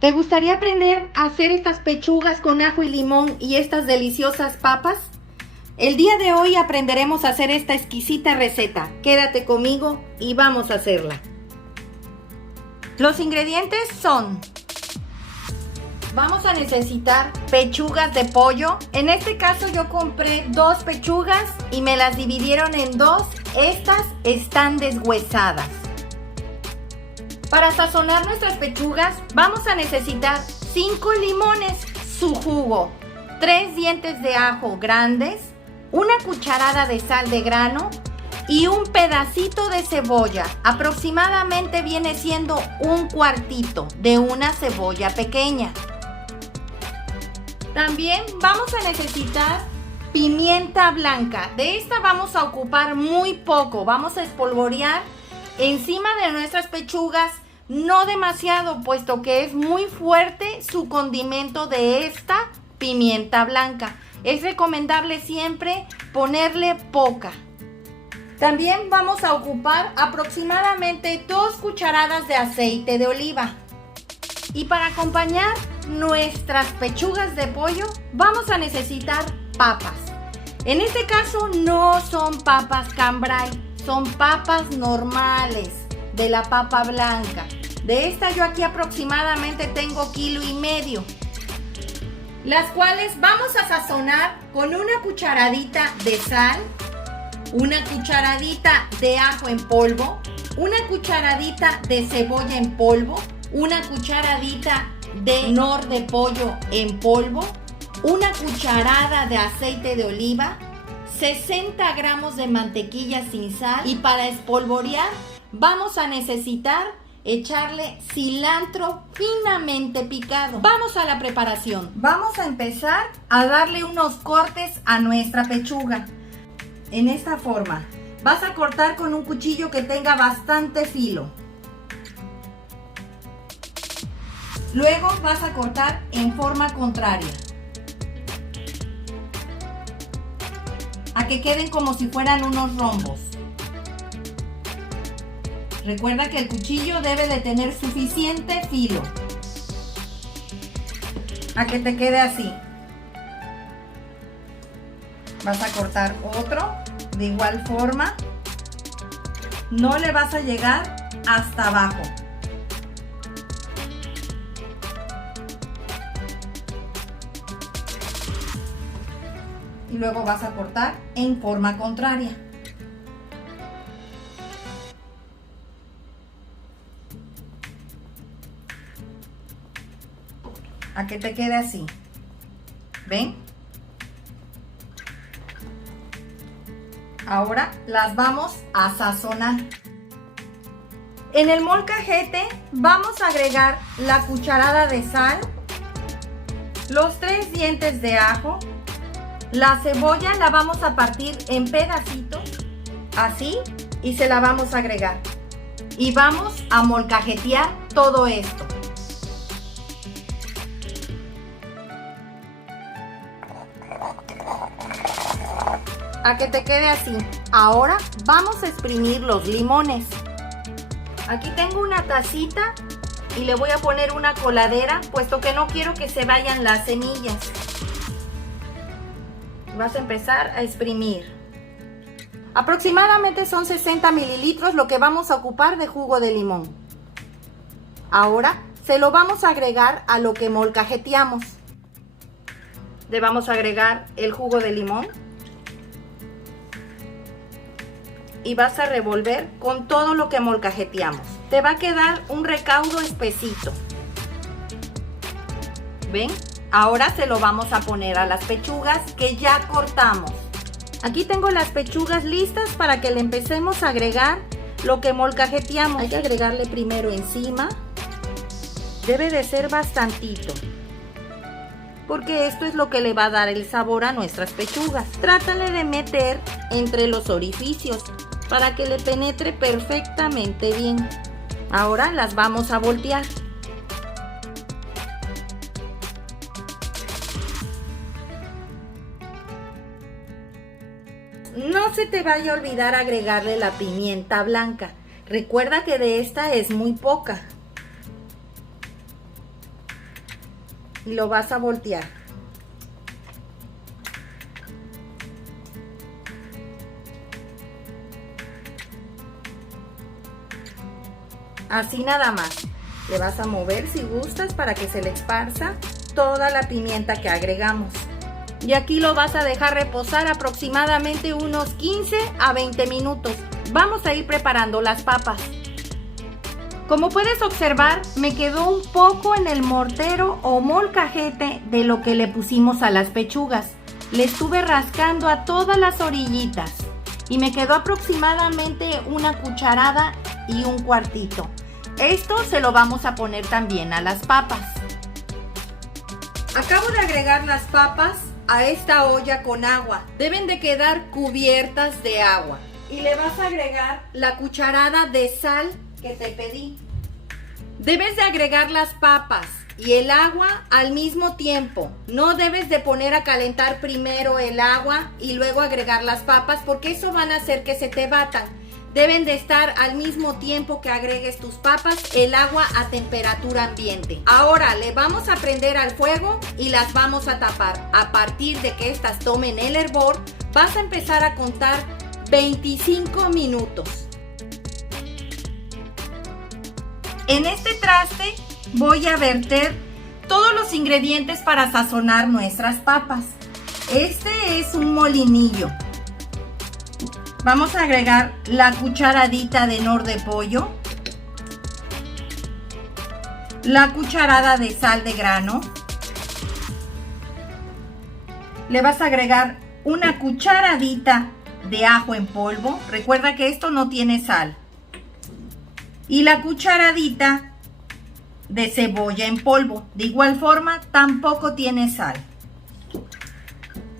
¿Te gustaría aprender a hacer estas pechugas con ajo y limón y estas deliciosas papas? El día de hoy aprenderemos a hacer esta exquisita receta. Quédate conmigo y vamos a hacerla. Los ingredientes son: vamos a necesitar pechugas de pollo. En este caso yo compré 2 pechugas y me las dividieron en 2. Estas están deshuesadas. Para sazonar nuestras pechugas vamos a necesitar 5 limones, su jugo, 3 dientes de ajo grandes, una cucharada de sal de grano y un pedacito de cebolla. Aproximadamente viene siendo un cuartito de una cebolla pequeña. También vamos a necesitar pimienta blanca. De esta vamos a ocupar muy poco. Vamos a espolvorear encima de nuestras pechugas, no demasiado, puesto que es muy fuerte su condimento de esta pimienta blanca. Es recomendable siempre ponerle poca. También vamos a ocupar aproximadamente 2 cucharadas de aceite de oliva. Y para acompañar nuestras pechugas de pollo vamos a necesitar papas. En este caso no son papas cambray, son papas normales de la papa blanca. De esta yo aquí aproximadamente tengo 1,5 kilos, las cuales vamos a sazonar con una cucharadita de sal, una cucharadita de ajo en polvo, una cucharadita de cebolla en polvo, una cucharadita de nor de pollo en polvo, una cucharada de aceite de oliva, 60 gramos de mantequilla sin sal, y para espolvorear vamos a necesitar echarle cilantro finamente picado. Vamos a la preparación. Vamos a empezar a darle unos cortes a nuestra pechuga. En esta forma. Vas a cortar con un cuchillo que tenga bastante filo. Luego vas a cortar en forma contraria, a que queden como si fueran unos rombos. Recuerda que el cuchillo debe de tener suficiente filo, a que te quede así. Vas a cortar otro de igual forma. No le vas a llegar hasta abajo. Y luego vas a cortar en forma contraria. A que te quede así. ¿Ven? Ahora las vamos a sazonar. En el molcajete vamos a agregar la cucharada de sal, los 3 dientes de ajo. La cebolla la vamos a partir en pedacitos, así, y se la vamos a agregar. Y vamos a molcajetear todo esto. A que te quede así. Ahora vamos a exprimir los limones. Aquí tengo una tacita y le voy a poner una coladera, puesto que no quiero que se vayan las semillas. Vas a empezar a exprimir. Aproximadamente son 60 mililitros lo que vamos a ocupar de jugo de limón. Ahora se lo vamos a agregar a lo que molcajeteamos. Le vamos a agregar el jugo de limón. Y vas a revolver con todo lo que molcajeteamos. Te va a quedar un recaudo espesito. ¿Ven? Ahora se lo vamos a poner a las pechugas que ya cortamos. Aquí tengo las pechugas listas para que le empecemos a agregar lo que molcajeteamos. Hay que agregarle primero encima. Debe de ser bastantito, porque esto es lo que le va a dar el sabor a nuestras pechugas. Trátale de meter entre los orificios para que le penetre perfectamente bien. Ahora las vamos a voltear. No se te vaya a olvidar agregarle la pimienta blanca. Recuerda que de esta es muy poca. y lo vas a voltear. Así nada más. Le vas a mover si gustas para que se le esparza toda la pimienta que agregamos. Y aquí lo vas a dejar reposar aproximadamente unos 15 a 20 minutos. Vamos a ir preparando las papas. Como puedes observar, me quedó un poco en el mortero o molcajete de lo que le pusimos a las pechugas. Le estuve rascando a todas las orillitas y me quedó aproximadamente una cucharada y un cuartito. Esto se lo vamos a poner también a las papas. Acabo de agregar las papas a esta olla con agua. Deben de quedar cubiertas de agua. Y le vas a agregar la cucharada de sal que te pedí. Debes de agregar las papas y el agua al mismo tiempo. No debes de poner a calentar primero el agua y luego agregar las papas, porque eso van a hacer que se te batan. Deben de estar al mismo tiempo que agregues tus papas, el agua a temperatura ambiente. Ahora le vamos a prender al fuego y las vamos a tapar. A partir de que estas tomen el hervor, vas a empezar a contar 25 minutos. En este traste voy a verter todos los ingredientes para sazonar nuestras papas. Este es un molinillo. Vamos a agregar la cucharadita de nor de pollo, la cucharada de sal de grano, le vas a agregar una cucharadita de ajo en polvo, recuerda que esto no tiene sal, y la cucharadita de cebolla en polvo, de igual forma tampoco tiene sal.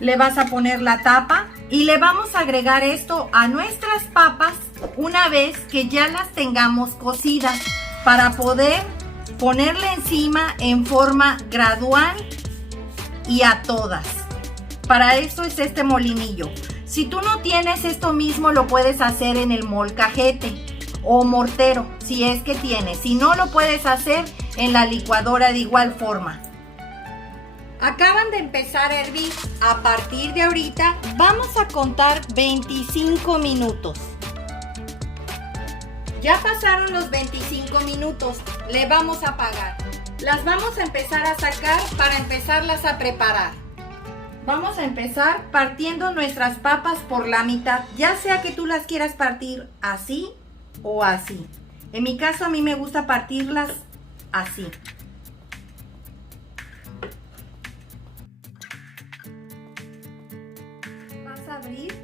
Le vas a poner la tapa y le vamos a agregar esto a nuestras papas una vez que ya las tengamos cocidas, para poder ponerle encima en forma gradual y a todas. Para eso es este molinillo. Si tú no tienes esto mismo, lo puedes hacer en el molcajete o mortero, si es que tienes. Si no, lo puedes hacer en la licuadora de igual forma. Acaban de empezar a hervir. A partir de ahorita vamos a contar 25 minutos. Ya pasaron los 25 minutos. Le vamos a apagar. Las vamos a empezar a sacar para empezarlas a preparar. Vamos a empezar partiendo nuestras papas por la mitad. Ya sea que tú las quieras partir así o así. En mi caso, a mí me gusta partirlas así. Abrir,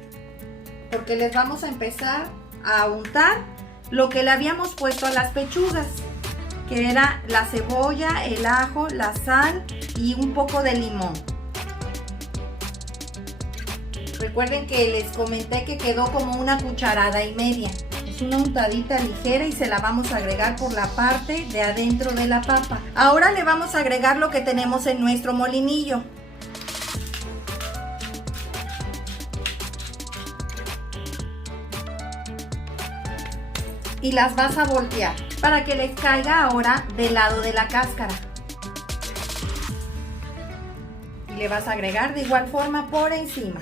porque les vamos a empezar a untar lo que le habíamos puesto a las pechugas, que era la cebolla, el ajo, la sal y un poco de limón. Recuerden que les comenté que quedó como una cucharada y media. Es una untadita ligera y se la vamos a agregar por la parte de adentro de la papa. Ahora le vamos a agregar lo que tenemos en nuestro molinillo. Y las vas a voltear para que les caiga ahora del lado de la cáscara. Y le vas a agregar de igual forma por encima.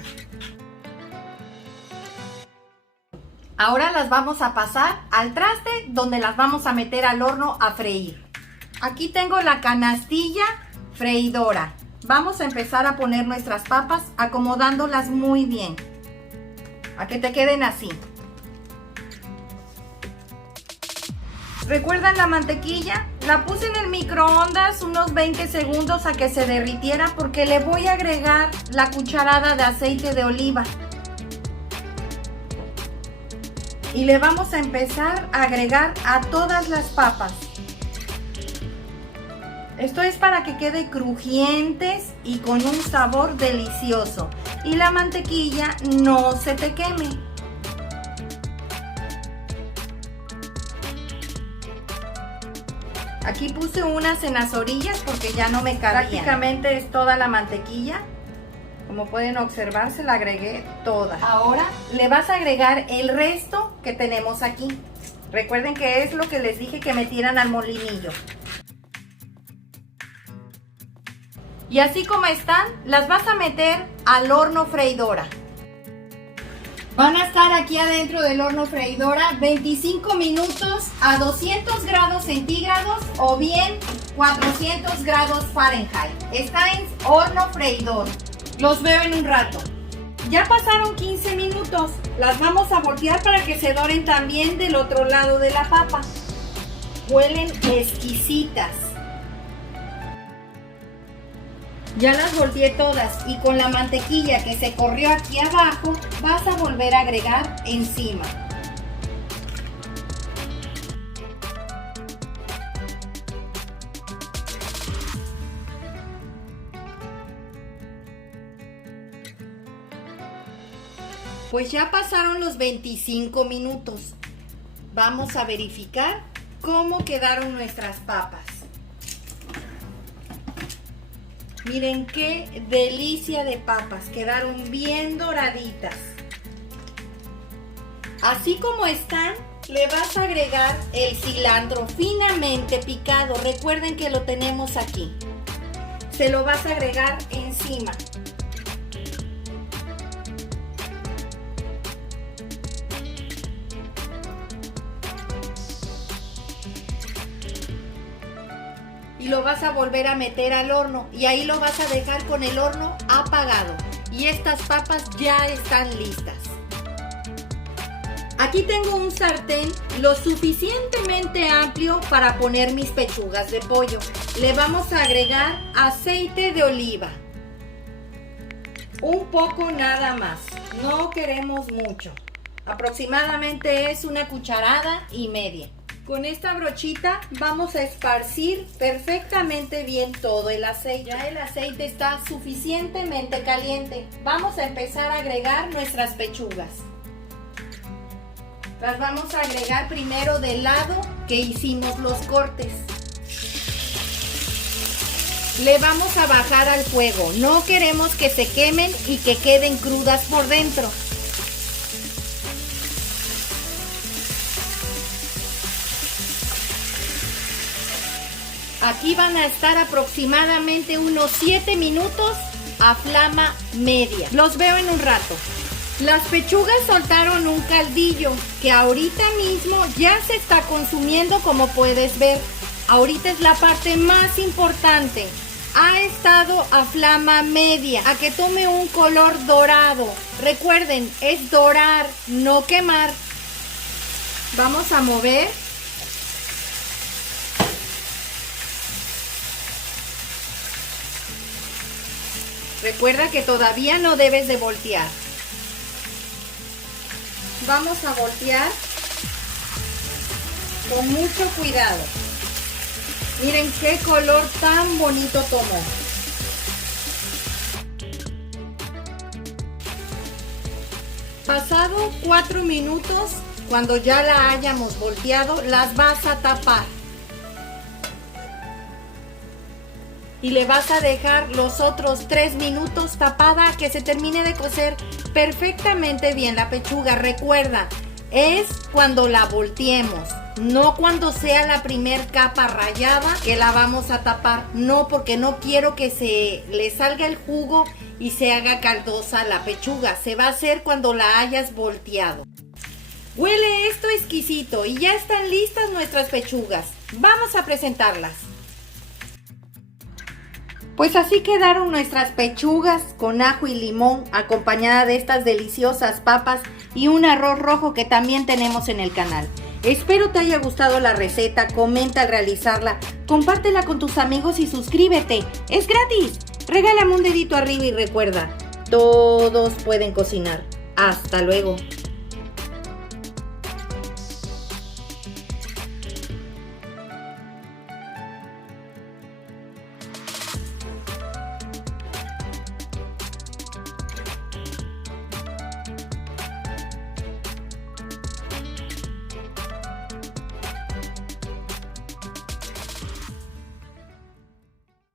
Ahora las vamos a pasar al traste donde las vamos a meter al horno a freír. Aquí tengo la canastilla freidora. Vamos a empezar a poner nuestras papas acomodándolas muy bien, a que te queden así. ¿Recuerdan la mantequilla? La puse en el microondas unos 20 segundos a que se derritiera, porque le voy a agregar la cucharada de aceite de oliva. Y le vamos a empezar a agregar a todas las papas. Esto es para que quede crujientes y con un sabor delicioso. Y la mantequilla no se te queme. Aquí puse unas en las orillas porque ya no me cabían. Prácticamente es toda la mantequilla. Como pueden observar, se la agregué toda. Ahora le vas a agregar el resto que tenemos aquí. Recuerden que es lo que les dije que metieran al molinillo. Y así como están, las vas a meter al horno freidora. Van a estar aquí adentro del horno freidora 25 minutos a 200 grados centígrados o bien 400 grados Fahrenheit. Está en horno freidor. Los veo en un rato. Ya pasaron 15 minutos. Las vamos a voltear para que se doren también del otro lado de la papa. Huelen exquisitas. Ya las volteé todas y con la mantequilla que se corrió aquí abajo vas a volver a agregar encima. Pues ya pasaron los 25 minutos. Vamos a verificar cómo quedaron nuestras papas. Miren qué delicia de papas, quedaron bien doraditas. Así como están, le vas a agregar el cilantro finamente picado. Recuerden que lo tenemos aquí. Se lo vas a agregar encima. Y lo vas a volver a meter al horno y ahí lo vas a dejar con el horno apagado. Y estas papas ya están listas. Aquí tengo un sartén lo suficientemente amplio para poner mis pechugas de pollo. Le vamos a agregar aceite de oliva. Un poco nada más, no queremos mucho. Aproximadamente es 1,5 cucharadas. Con esta brochita vamos a esparcir perfectamente bien todo el aceite. Ya el aceite está suficientemente caliente. Vamos a empezar a agregar nuestras pechugas. Las vamos a agregar primero del lado que hicimos los cortes. Le vamos a bajar al fuego. No queremos que se quemen y que queden crudas por dentro. Aquí van a estar aproximadamente unos 7 minutos a flama media. Los veo en un rato. Las pechugas soltaron un caldillo que ahorita mismo ya se está consumiendo, como puedes ver. Ahorita es la parte más importante. Ha estado a flama media, a que tome un color dorado. Recuerden, es dorar, no quemar. Vamos a mover. Recuerda que todavía no debes de voltear. Vamos a voltear con mucho cuidado. Miren qué color tan bonito tomó. Pasado 4 minutos, cuando ya la hayamos volteado, las vas a tapar. Y le vas a dejar los otros 3 minutos tapada a que se termine de cocer perfectamente bien la pechuga. Recuerda, es cuando la volteemos, no cuando sea la primer capa rallada que la vamos a tapar. No, porque no quiero que se le salga el jugo y se haga caldosa la pechuga. Se va a hacer cuando la hayas volteado. Huele esto exquisito y ya están listas nuestras pechugas. Vamos a presentarlas. Pues así quedaron nuestras pechugas con ajo y limón, acompañada de estas deliciosas papas y un arroz rojo que también tenemos en el canal. Espero te haya gustado la receta, comenta al realizarla, compártela con tus amigos y suscríbete. ¡Es gratis! Regálame un dedito arriba y recuerda, todos pueden cocinar. ¡Hasta luego!